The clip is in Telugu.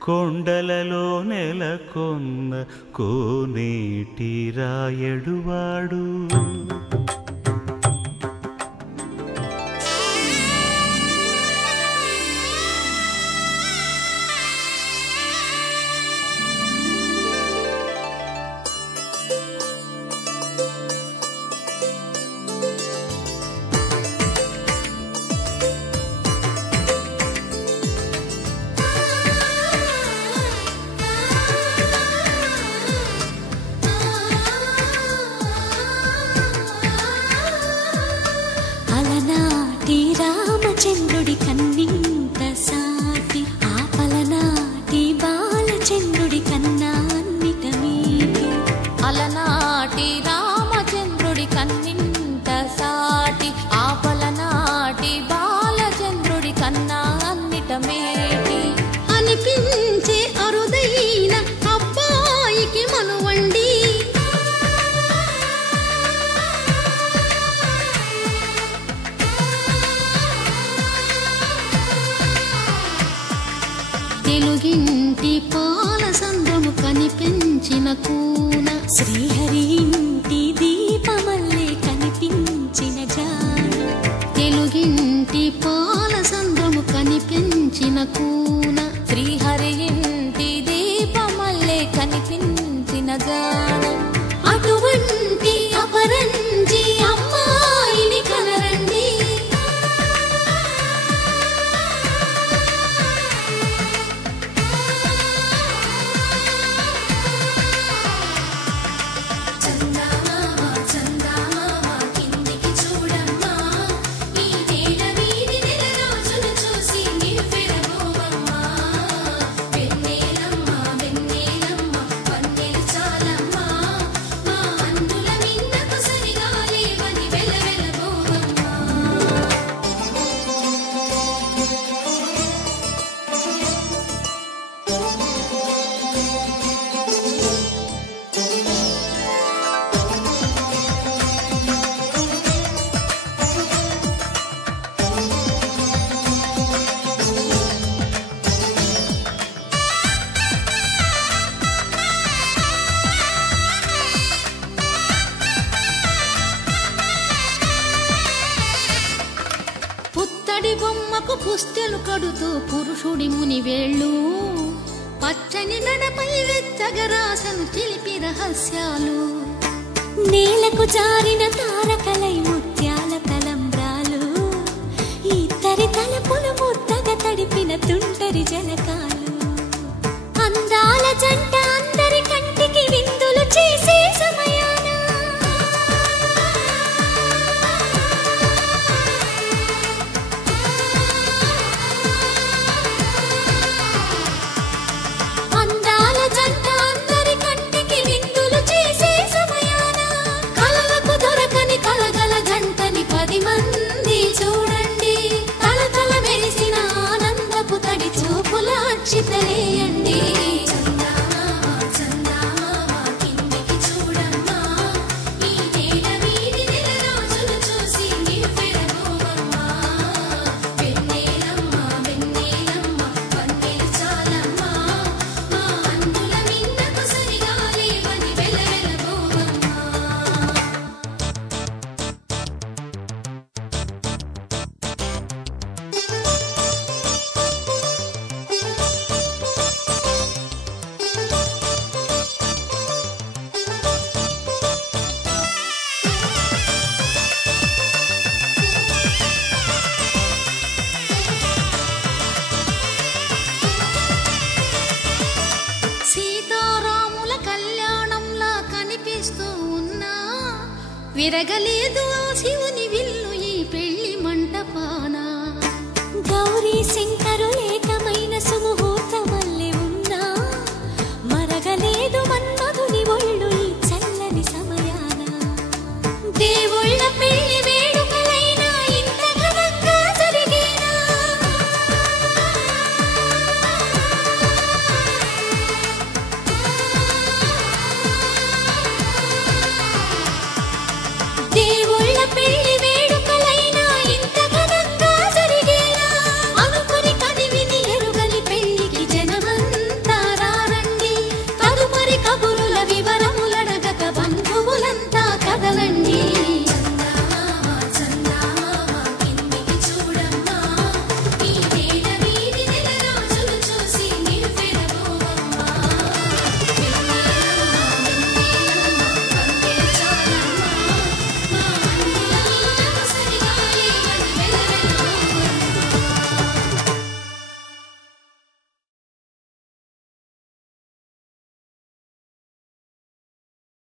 కొండలలో నెలకొన్న కోనేటి రాయడువాడు రామచంద్రుడి కన్నింత సాటి ఆపలనాటి బాలచంద్రుడి కన్నా అన్నిట మీటి అలనాటి రామచంద్రుడి కన్నింత సాటి ఆపలనాటి బాలచంద్రుడి కన్నా అన్నిట మేటి అనిపించే అరుదైన అబ్బాయికి మనువండి తెలుగింటి పాలసంద్రము కనిపించిన కూన శ్రీహరి ఇంటి దీపమల్లే కనిపించిన జాన తెలుగింటి పాలసంద్రము కనిపించిన కూన శ్రీహరి ఇంటి దీపమల్లే కనిపించిన జాన అటువంటి అపరంజి అమ్మాయిని కనరండి బొమ్మకు పుస్తెలు కడుతూ పురుషుడి ముని వేళ్ళు పచ్చని నడపై వెచ్చగరాసలు చిలిపి రహస్యాలు నేలకు జారిన తారకలై ముత్యాల తలంబ్రాలు ఇద్దరి తలపులు ముద్దగా తడిపిన తుంటరి జలకాలు అందాల జంట అందరి కంటికి విందులు చేసే సమయాన చితలేయండి విరగలేదు శివుని